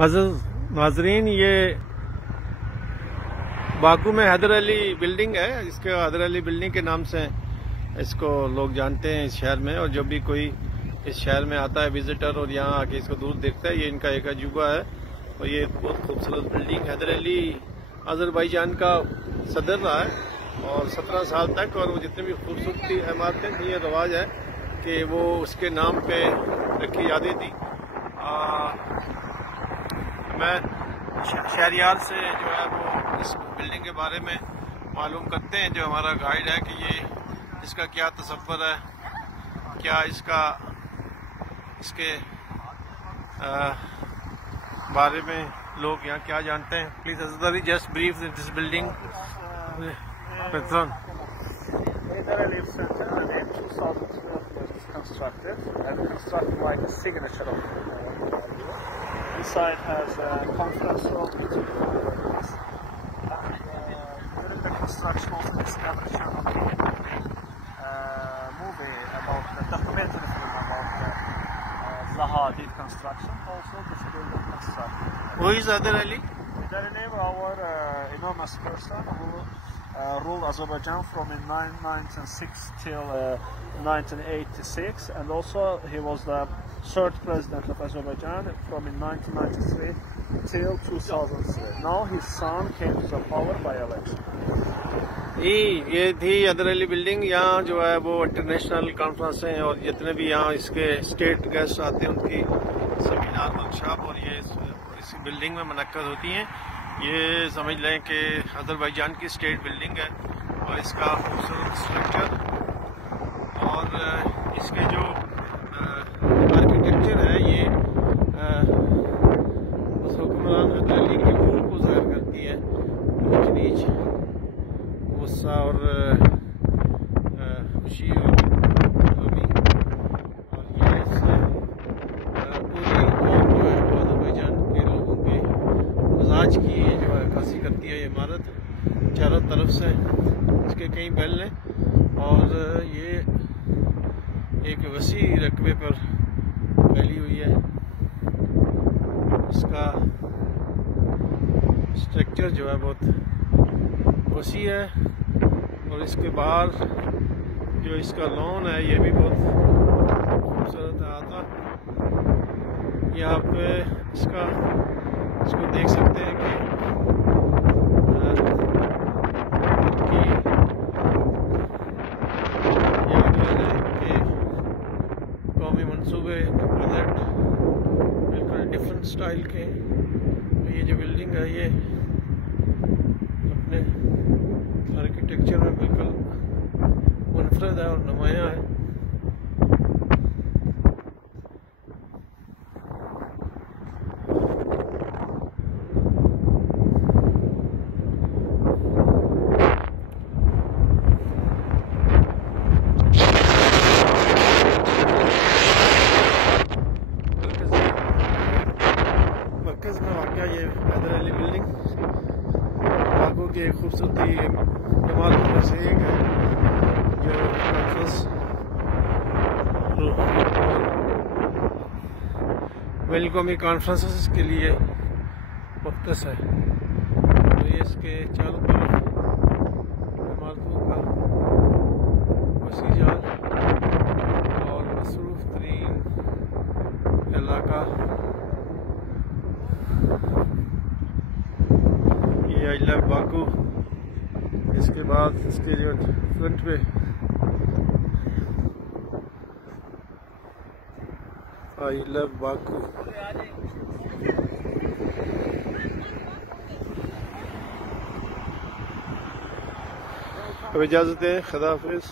नाजरीन, ये बाकू में हैदर अली बिल्डिंग है। इसके हैदर अली बिल्डिंग के नाम से इसको लोग जानते हैं इस शहर में। और जब भी कोई इस शहर में आता है विजिटर और यहाँ आके इसको दूर देखता है, ये इनका एक अजूबा है। और ये बहुत खूबसूरत बिल्डिंग, हैदर अली अजरबैजान का सदर रहा है और 17 साल तक। और वो जितनी भी खूबसूरती इमारतें थी, ये रवाज है कि वो उसके नाम पे रखी जाती थी। मैं शहरियार से जो है वो इस बिल्डिंग के बारे में मालूम करते हैं, जो हमारा गाइड है, कि ये इसका क्या तसव्वुर है, क्या इसके बारे में लोग यहाँ क्या जानते हैं। प्लीज अजदरी just brief this building. Hyder Ali Center in 2012 was constructed and constructed like a signature of inside has a conference room between buildings. During the construction also discovered Chernobyl movie about the documentary film about Zaha Hadid construction. Also this building constructed. Who is Hyder Ali? Hyder Ali, our enormous person who ruled Azerbaijan from 1906 till 1986, and also he was the third president of Azerbaijan from 1993 till 2003. Now his son came to the power by election. ये थी Haider Ali building. यहाँ जो है वो international कॉन्फ्रेंसें और जितने भी यहाँ इसके स्टेट गेस्ट आते हैं उनकी सेमिनार वर्कशॉप और ये इस बिल्डिंग में मुनक्कद होती हैं। ये समझ लें कि अजरबैजान की स्टेट बिल्डिंग है और इसका खूबसूरत स्ट्रक्चर और इसके जो आर्किटेक्चर है, ये हुक्मरान हैदर अली की रूह को ज़ाहिर करती है, ऊंच नीच, गुस्सा और खुशी और कमी। और ये इससे पूरी कौम जो है अजरबैजान के लोगों के मिजाज की जो है अक्कासी करती है। ये इमारत चारों तरफ से इसके कई महल हैं और ये एक वसी रकबे पर फैली हुई है। इसका स्ट्रक्चर जो है बहुत वसी है और इसके बाहर जो इसका लॉन है ये भी बहुत खूबसूरत आता। यहाँ पे इसको देख सकते हैं कि यहाँ जो है कि कौमी मनसूबे प्रोजेक्ट बिल्कुल डिफरेंट स्टाइल के। ये जो बिल्डिंग है ये अपने आर्किटेक्चर में बिल्कुल मुनफरद है और नुमायाँ है। मरकज में वाक़या ये हैदर अली बिल्डिंग बाकू की खूबसूरती इमारतों में से एक है, जो कॉन्फ्रेंस बैनुल-अक़वामी कॉन्फ्रेंसेस के लिए मुख्तस है। तो ये इसके चारों तरफ इमारतों का वसी जाल और मसरूफ तरीन इलाका। ये आई लव बाकू। इसके बाद इसके जो फ्रंट पे आई लव बाकू। अब इजाज़त दें, खुदा हाफिज़।